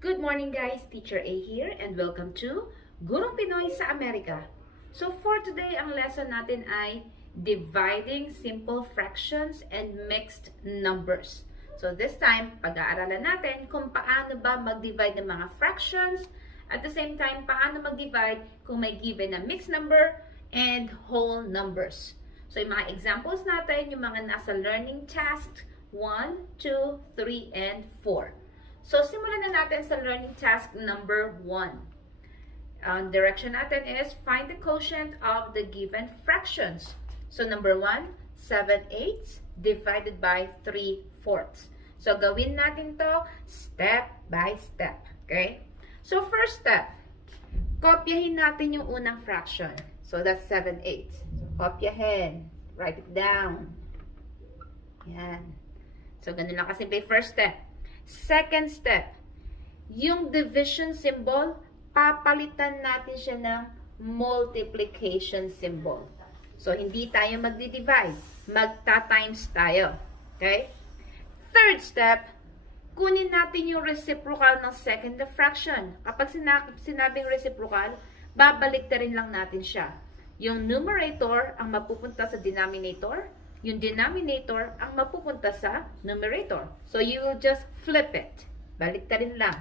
Good morning guys, Teacher A here and welcome to Gurong Pinoy sa Amerika. So for today, ang lesson natin ay dividing simple fractions and mixed numbers. So this time, pag-aaralan natin kung paano ba mag-divide ng mga fractions, at the same time, paano mag-divide kung may given na mixed number and whole numbers. So yung mga examples natin, yung mga nasa learning task 1, 2, 3, and 4. So, simulan na natin sa learning task number 1. Ang direction natin is find the quotient of the given fractions. So, number 1, 7/8 divided by 3/4. So, gawin natin to step by step. Okay? So, first step, kopyahin natin yung unang fraction. So, that's 7/8. So, kopyahin. Write it down. Yan. So, ganun lang kasimple first step. Second step, yung division symbol, papalitan natin siya ng multiplication symbol. So, hindi tayo magdi-divide. Magta-times tayo. Okay? Third step, kunin natin yung reciprocal ng second fraction. Kapag sinabing reciprocal, babalik na rin lang natin siya. Yung numerator ang mapupunta sa denominator, yung denominator ang mapupunta sa numerator. So, you will just flip it. Balik ta rin lang.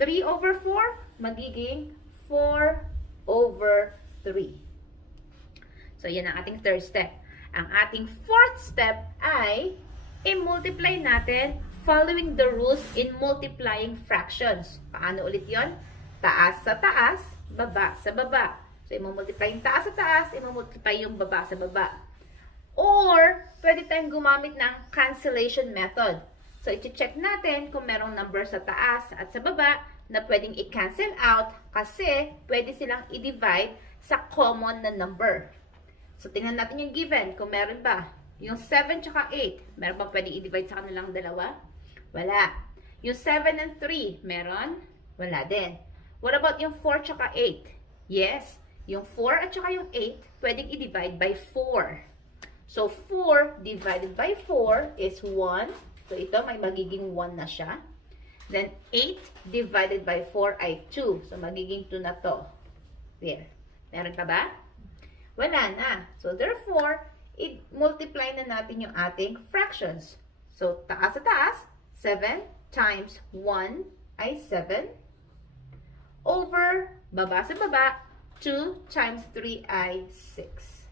3/4 magiging 4/3. So, yan ang ating third step. Ang ating fourth step ay i-multiply natin following the rules in multiplying fractions. Paano ulit yon? Taas sa taas, baba sa baba. So, i-multiply yung taas sa taas, i-multiply yung baba sa baba. Or, pwede tayong gumamit ng cancellation method. So, i-check natin kung merong number sa taas at sa baba na pwedeng i-cancel out kasi pwede silang i-divide sa common na number. So, tingnan natin yung given kung meron ba. Yung 7 tsaka 8, meron ba pwedeng i-divide sa kanilang dalawa? Wala. Yung 7 and 3, meron? Wala din. What about yung 4 tsaka 8? Yes. Yung 4 at tsaka yung 8, pwedeng i-divide by 4. So, 4 divided by 4 is 1. So, ito may magiging 1 na siya. Then, 8 divided by 4 ay 2. So, magiging 2 na to. There. Meron pa ba? Wala na. So, therefore, i-multiply na natin yung ating fractions. So, taas sa taas, 7 times 1 ay 7. Over, baba sa baba, 2 times 3 ay 6.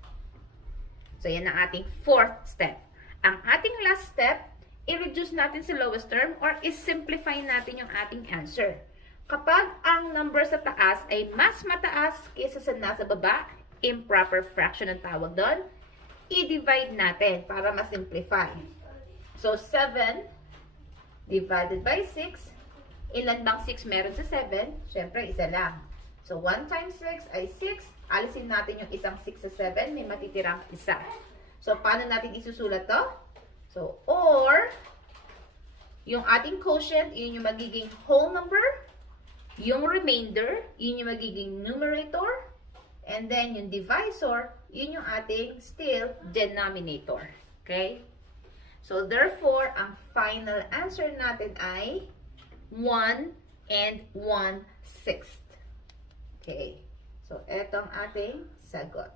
So, yan ang ating fourth step. Ang ating last step, i-reduce natin sa lowest term or i-simplify natin yung ating answer. Kapag ang number sa taas ay mas mataas kaysa sa nasa baba, improper fraction ang tawag doon, i-divide natin para ma-simplify. So, 7 divided by 6, ilan bang 6 meron sa 7? Siyempre, isa lang. So, 1 times 6 ay 6. Alisin natin yung isang 6 sa 7, may matitirang isa. So, paano natin isusulat to? So, or, yung ating quotient, yun yung magiging whole number. Yung remainder, yun yung magiging numerator. And then, yung divisor, yun yung ating still denominator. Okay? So, therefore, ang final answer natin ay 1 and 1/6. Okay. So, eto ang ating sagot.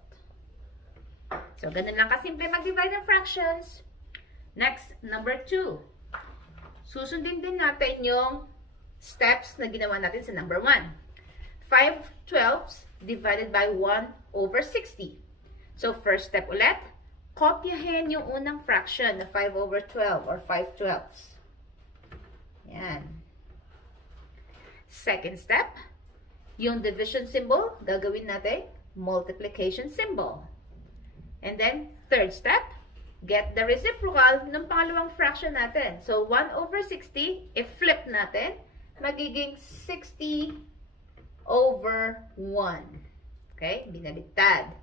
So, ganun lang kasimple mag-divide ng fractions. Next, number 2. Susundin din natin yung steps na ginawa natin sa number 1. 5/12 divided by 1/60. So, first step ulit, kopyahin yung unang fraction na 5/12 or 5/12. Yan. Second step, yung division symbol, gagawin natin multiplication symbol. And then, third step, get the reciprocal ng pangalawang fraction natin. So, 1/60, i-flip natin, magiging 60/1. Okay? Binaliktad.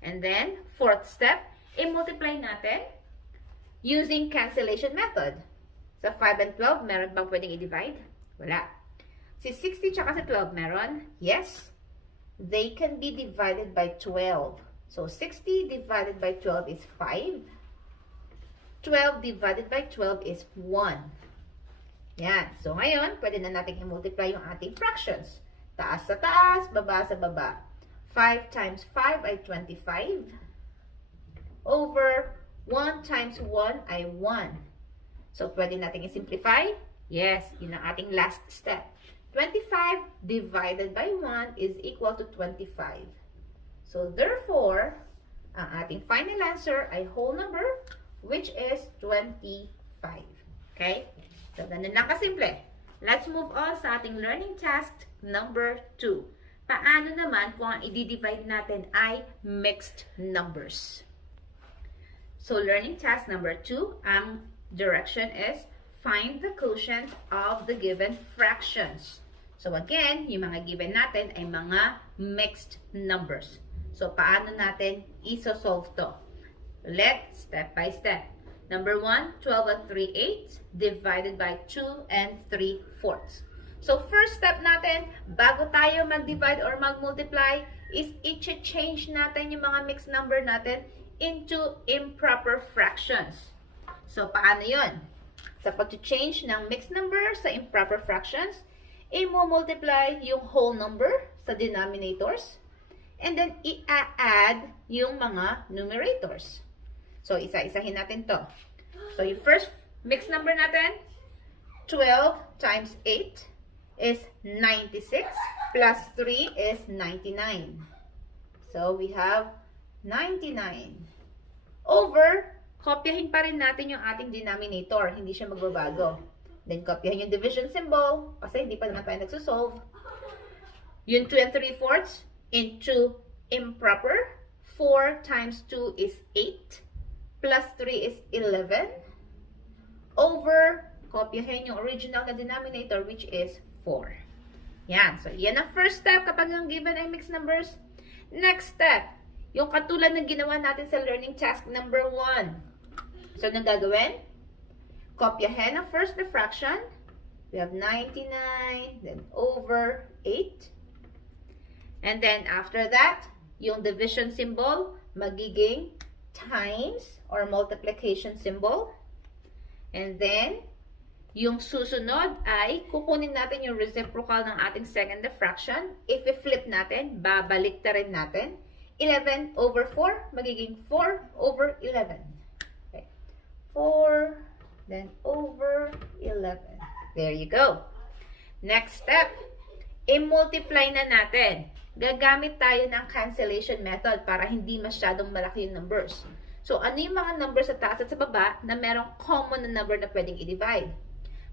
And then, fourth step, i-multiply natin using cancellation method. Sa 5 and 12, meron bang pwedeng i-divide? Wala. Si 60 tsaka si 12 meron? Yes. They can be divided by 12. So, 60 divided by 12 is 5. 12 divided by 12 is 1. Yan. So, ngayon, pwede na natin i-multiply yung ating fractions. Taas sa taas, baba sa baba. 5 times 5 ay 25. Over 1 times 1 ay 1. So, pwede natin i-simplify. Yes, yun ang ating last step. 25 divided by 1 is equal to 25. So, therefore, ang ating final answer ay whole number, which is 25. Okay? So, ganun lang kasimple. Let's move on sa ating learning task number 2. Paano naman kung ang i-divide natin ay mixed numbers? So, learning task number 2, ang direction is find the quotient of the given fractions. So, again, yung mga given natin ay mga mixed numbers. So, paano natin iso-solve to? Let's step by step. Number 1, 12 and 3/8 divided by 2 and 3/4. So, first step natin, bago tayo mag-divide or mag-multiply, is i-change natin yung mga mixed number natin into improper fractions. So, paano yun? Sa pag-change ng mixed number sa improper fractions, i-multiply yung whole number sa denominators, and then i-add yung mga numerators. So, isa-isahin natin to. So, yung first mixed number natin, 12 times 8 is 96, plus 3 is 99. So, we have 99. Over, kopyahin pa rin natin yung ating denominator. Hindi siya magbabago. Then, kopyahin yung division symbol, kasi hindi pa naman tayo nagsusolve. Yung 2 and 3/4 into improper. 4 times 2 is 8. Plus 3 is 11. Over, kopyahin yung original na denominator, which is 4. Yan. So, yan ang first step kapag yung given ay mixed numbers. Next step, yung katulad ng ginawa natin sa learning task number 1. So, anong gagawin? Kopyahin ang first fraction. We have 99, then over 8. And then, after that, yung division symbol, magiging times or multiplication symbol. And then, yung susunod ay kukunin natin yung reciprocal ng ating second fraction. If i-flip natin, babalik ta rin natin. 11 over 4, magiging 4 over 11. Okay. 4, then over 11. There you go. Next step, i-multiply na natin. Gagamit tayo ng cancellation method para hindi masyadong malaki yung numbers. So, ano yung mga numbers sa taas at sa baba na merong common na number na pwedeng i-divide?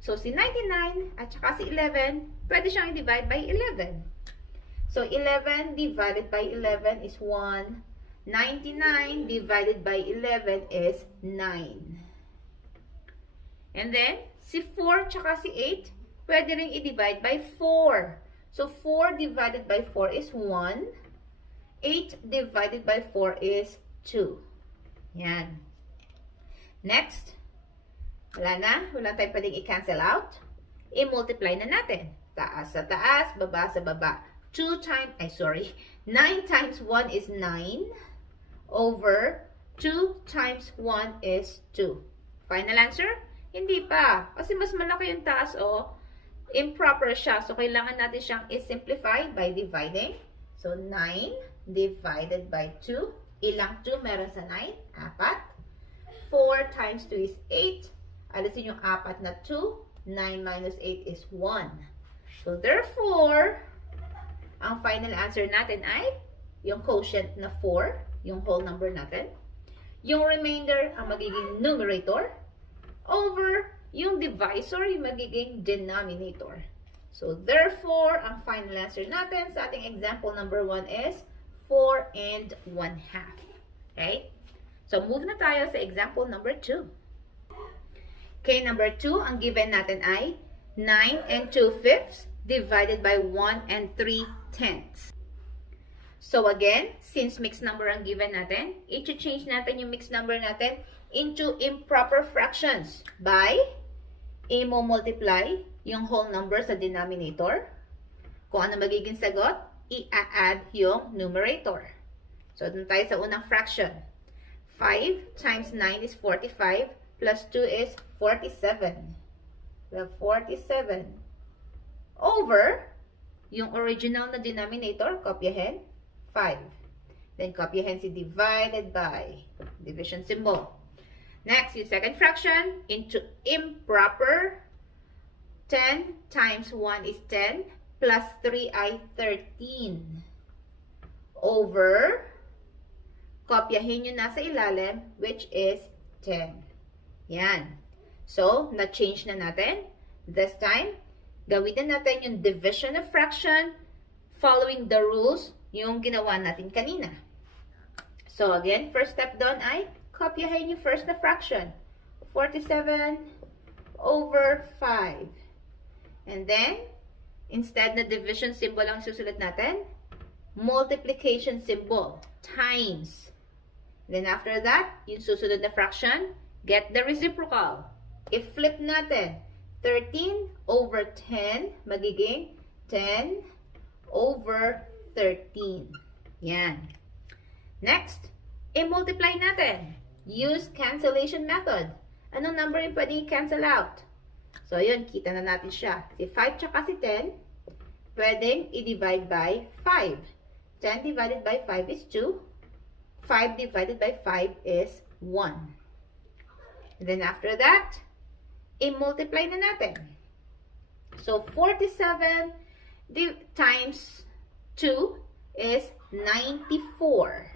So, si 99 at saka si 11, pwede siyang i-divide by 11. So, 11 divided by 11 is 1. 99 divided by 11 is 9. And then, si 4 tsaka si 8, pwede rin i-divide by 4. So, 4 divided by 4 is 1. 8 divided by 4 is 2. Yan. Next, wala tayong pwedeng i-cancel out. I-multiply na natin. Taas sa taas, baba sa baba. 9 times 1 is 9 over 2 times 1 is 2. Final answer? Hindi pa. Kasi mas malaki yung taas o improper siya. So, kailangan natin siyang i-simplify by dividing. So, 9 divided by 2. Ilang 2 meron sa 9? 4. 4 times 2 is 8. Alisin yung 4 na 2. 9 minus 8 is 1. So, therefore, ang final answer natin ay yung quotient na 4, yung whole number natin. Yung remainder ang magiging numerator over yung divisor, yung magiging denominator. So, therefore, ang final answer natin sa ating example number 1 is 4 and 1/2. Okay? So, move na tayo sa example number 2. Okay, number 2, ang given natin ay 9 and 2/5 divided by 1 and 3/10. So again, since mixed number ang given natin, i-change natin yung mixed number natin into improper fractions by i-multiply yung whole number sa denominator. Kung ano magiging sagot, i-add yung numerator. So, dun tayo sa unang fraction. 5 times 9 is 45, plus 2 is 47. We have 47 over yung original na denominator, kopyahin, 5. Then, kopyahin si divided by division symbol. Next, yung second fraction into improper. 10 times 1 is 10 plus 3 ay 13 over, kopyahin nyo nasa ilalim, which is 10. Yan. So, na-change na natin. This time, gawin na natin yung division of fraction following the rules yung ginawa natin kanina. So, again, first step doon ay kopyahin yung first na fraction. 47 over 5. And then, instead na division symbol ang susulat natin, multiplication symbol, times. Then after that, yung susunod na fraction, get the reciprocal. I-flip natin, 13 over 10, magiging 10 over 13. Yan. Next, i-multiply natin. Use cancellation method. Anong number yung pwedeng i-cancel out? So, yun, kita na natin siya. Si 5 tsaka si 10, pwedeng i-divide by 5. 10 divided by 5 is 2. 5 divided by 5 is 1. And then after that, i-multiply na natin. So, 47 times 2 is 94.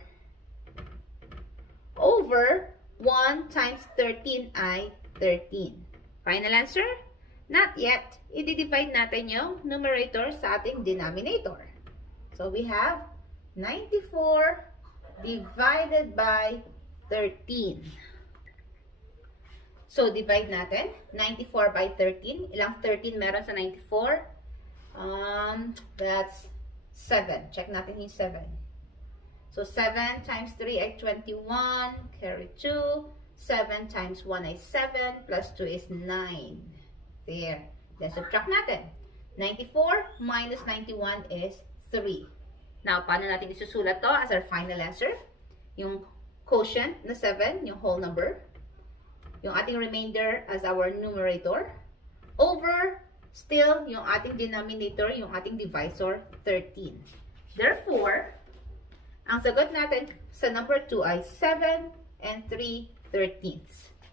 Over 1 times 13 ay 13. Final answer? Not yet. I-divide natin yung numerator sa ating denominator. So, we have 94 divided by 13. So, divide natin. 94 by 13. Ilang 13 meron sa 94? That's 7. Check natin yung 7. So, 7 times 3 ay 21. Carry 2. 7 times 1 ay 7. Plus 2 is 9. There. Then, subtract natin. 94 minus 91 is 3. Now, paano natin isusulat to as our final answer? Yung quotient na 7, yung whole number. Yung ating remainder as our numerator. Over, still, yung ating denominator, yung ating divisor, 13. Therefore, ang sagot natin sa number 2 ay 7 and 3/13.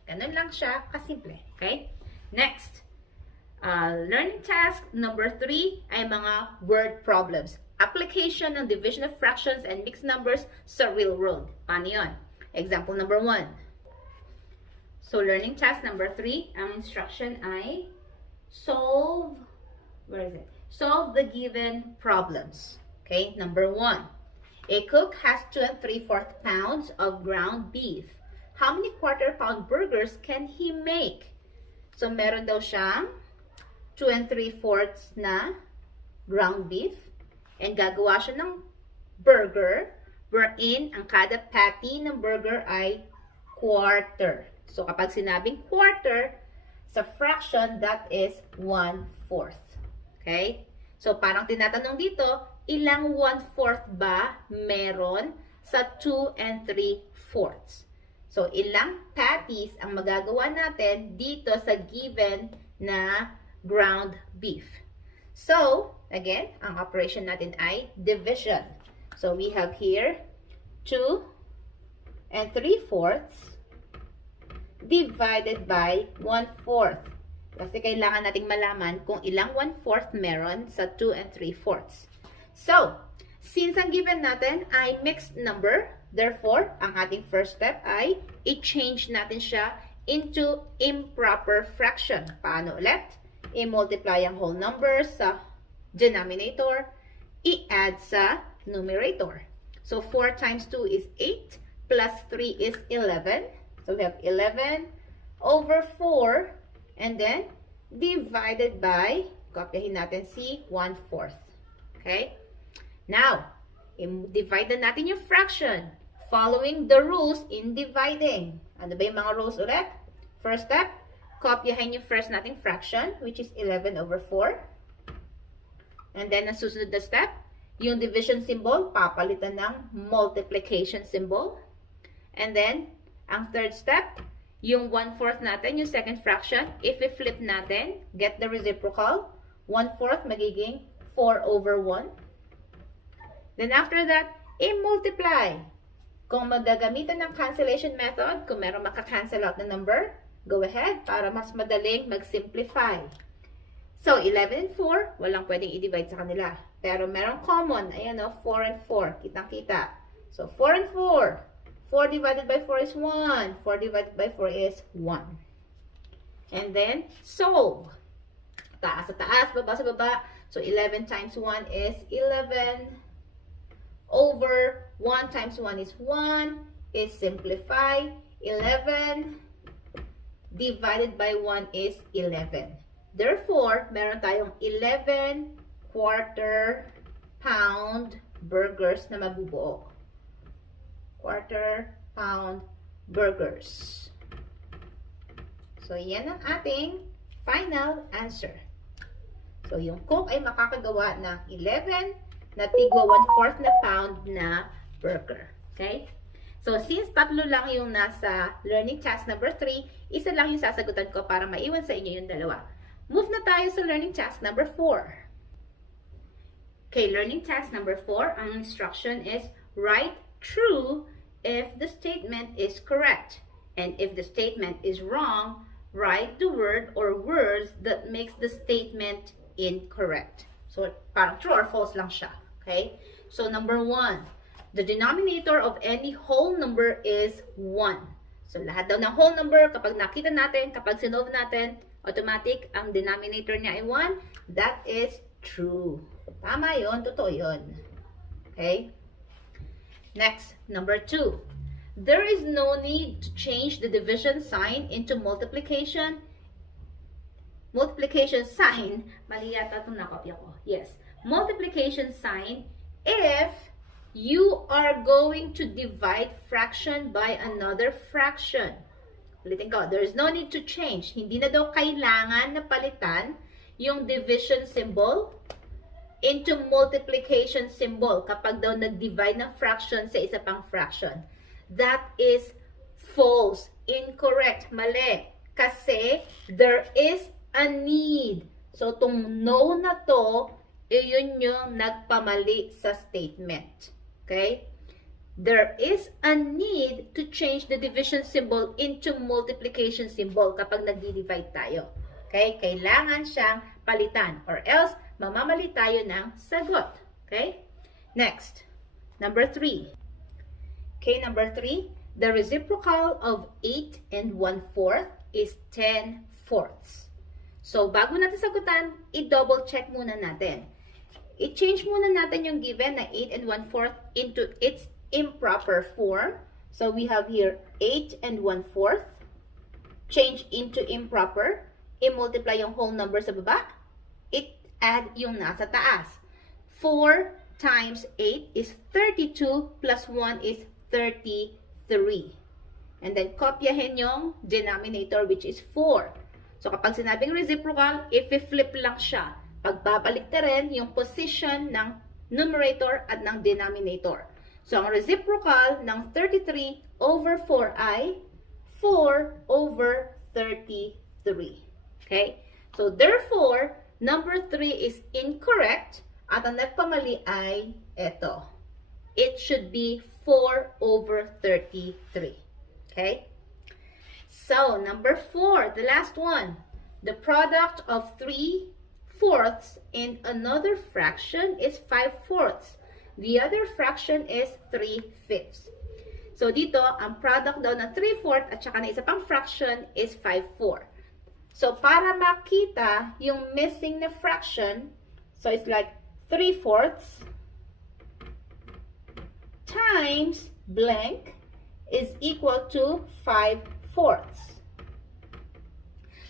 Ganun lang siya kasimple. Okay? Next, learning task number 3 ay mga word problems. Application ng division of fractions and mixed numbers sa real world. Paano yun? Example number 1. So, learning task number 3, ang instruction ay solve, solve the given problems. Okay? Number 1. A cook has 2 3/4 pounds of ground beef. How many quarter-pound burgers can he make? So, meron daw siyang 2 3/4 na ground beef. And gagawa siya ng burger wherein ang kada patty ng burger ay quarter. So, kapag sinabing quarter, sa fraction, that is 1/4. Okay? So, parang tinatanong dito, ilang 1/4 ba meron sa 2 3/4? So, ilang patties ang magagawa natin dito sa given na ground beef? So, again, ang operation natin ay division. So, we have here 2 3/4 divided by 1/4. Kasi kailangan nating malaman kung ilang 1/4 meron sa 2 3/4. So, since ang given natin ay mixed number, therefore, ang ating first step ay i-change natin siya into improper fraction. Paano ulit? I-multiply ang whole number sa denominator, i-add sa numerator. So, 4 times 2 is 8, plus 3 is 11. So, we have 11 over 4, and then divided by, kopyahin natin si 1/4. Okay? Now, divide na natin yung fraction following the rules in dividing. Ano ba yung mga rules ulit? First step, kopyahin yung first nating fraction, which is 11 over 4. And then, ang susunod na step, yung division symbol, papalitan ng multiplication symbol. And then, ang third step, yung 1/4 natin, yung second fraction, if i-flip natin, get the reciprocal, 1/4 magiging 4/1. Then after that, i-multiply. Kung magagamitan ng cancellation method, kung meron maka-cancel out na number, go ahead para mas madaling mag-simplify. So, 11 and 4, walang pwedeng i-divide sa kanila. Pero meron common, ayan o, 4 and 4, kitang-kita. So, 4 and 4. 4 divided by 4 is 1. 4 divided by 4 is 1. And then, solve. Taas sa taas, baba sa baba. So, 11 times 1 is 11. Over 1 times 1 is 1. Is simplify. 11 divided by 1 is 11. Therefore, meron tayong 11 quarter pound burgers na mabubuo. Quarter pound burgers. So, yan ang ating final answer. So, yung cook ay makakagawa ng 11 na tigwa 1/4 na pound na burger. Okay? So, since tatlo lang yung nasa learning task number 3, isa lang yung sasagutan ko para maiwan sa inyo yung dalawa. Move na tayo sa learning task number 4. Okay, learning task number 4, ang instruction is write true if the statement is correct. And if the statement is wrong, write the word or words that makes the statement incorrect. So, parang true or false lang siya. Okay? So, number 1, the denominator of any whole number is 1. So, lahat daw ng whole number, kapag nakita natin, kapag sinolve natin, automatic, ang denominator niya ay 1. That is true. Tama yun, totoo yun. Okay? Next, number 2. There is no need to change the division sign into multiplication. Multiplication sign, mali yata itong nakopya ko. Yes. Multiplication sign if you are going to divide fraction by another fraction. Ulitin ko, there is no need to change. Hindi na daw kailangan na palitan yung division symbol into multiplication symbol kapag daw nag-divide ng fraction sa isa pang fraction. That is false, incorrect, mali. Kasi there is a need. So, itong no na to, yun yung nagpamali sa statement. Okay? There is a need to change the division symbol into multiplication symbol kapag nag-divide tayo. Okay? Kailangan siyang palitan or else mamamali tayo ng sagot. Okay? Next, number 3. Okay, number 3. The reciprocal of 8 and 1/4 is 10/4. So, bago natin sagutan, i-double check muna natin. I-change muna natin yung given na 8 and 1/4 into its improper form. So, we have here 8 and 1/4. Change into improper. I-multiply yung whole number sa baba. Add yung nasa taas. 4 times 8 is 32 plus 1 is 33. And then, kopyahin yung denominator which is 4. So, kapag sinabing reciprocal, i-flip lang siya. Pagbabalik na rin yung position ng numerator at ng denominator. So, ang reciprocal ng 33 over 4 ay 4 over 33. Okay? So, therefore, number 3 is incorrect at ang nagpamali ay ito. It should be 4 over 33. Okay? So, number 4, the last one. The product of 3/4 and another fraction is 5/4. The other fraction is 3/5. So, dito, ang product daw ng 3/4 at saka na isa pang fraction is 5/4. So, para makita yung missing na fraction, so it's like 3/4 times blank is equal to 5/4.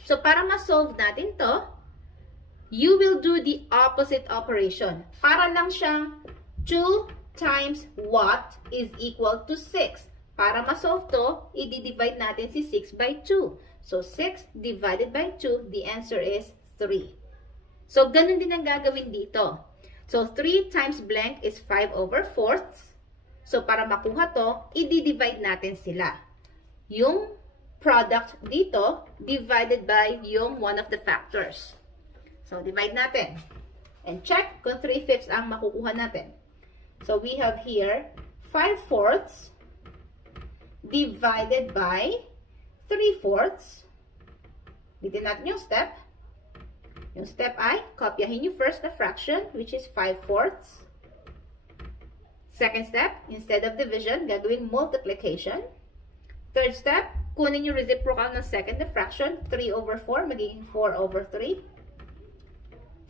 So, para ma-solve natin to, you will do the opposite operation. Para lang siyang 2 times what is equal to 6. Para ma-solve to, i-divide natin si 6 by 2. So, 6 divided by 2, the answer is 3. So, ganun din ang gagawin dito. So, 3 times blank is 5/4. So, para makuha to, i-divide natin sila. Yung product dito divided by yung one of the factors. So, divide natin. And check kung 3/5 ang makukuha natin. So, we have here 5/4 divided by 3/4. Dito natin yung step. Yung step ay, kopyahin nyo first the fraction, which is 5/4. Second step, instead of division, gagawing multiplication. Third step, kunin yung reciprocal ng second the fraction, 3/4, magiging 4/3.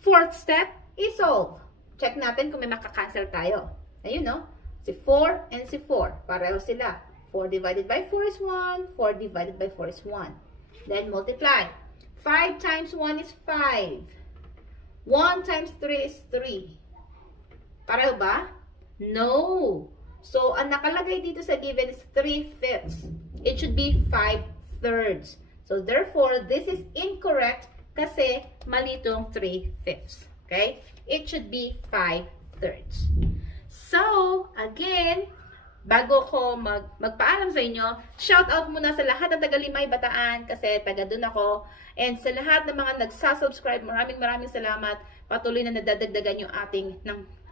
Fourth step, isolve. Check natin kung may makakancel tayo. Ayun, no? Si 4 and si 4, pareho sila. 4 divided by 4 is 1, 4 divided by 4 is 1. Then multiply. 5 times 1 is 5. 1 times 3 is 3. Pareho ba? No. So, ang nakalagay dito sa given is 3/5. It should be 5/3. So, therefore, this is incorrect kasi mali itong 3/5. Okay? It should be 5/3. So, again, bago ko magpaalam sa inyo, shout out muna sa lahat ng taga-Limay Bataan kasi taga dun ako. And sa lahat ng mga nagsasubscribe, maraming salamat. Patuloy na nadadagdagan yung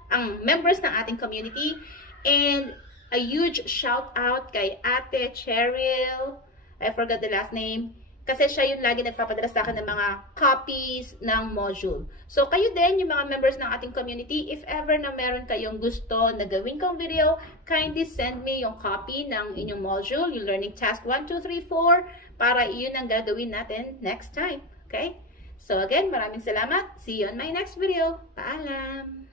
ang members ng ating community. And a huge shout out kay Ate Cheryl. I forgot the last name. Kasi siya yung lagi nagpapadala sa akin ng mga copies ng module. So, kayo din, yung mga members ng ating community, if ever na meron kayong gusto na gawin kong video, kindly send me yung copy ng inyong module, yung learning task 1, 2, 3, 4, para iyon ang gagawin natin next time. Okay? So, again, maraming salamat. See you on my next video. Paalam!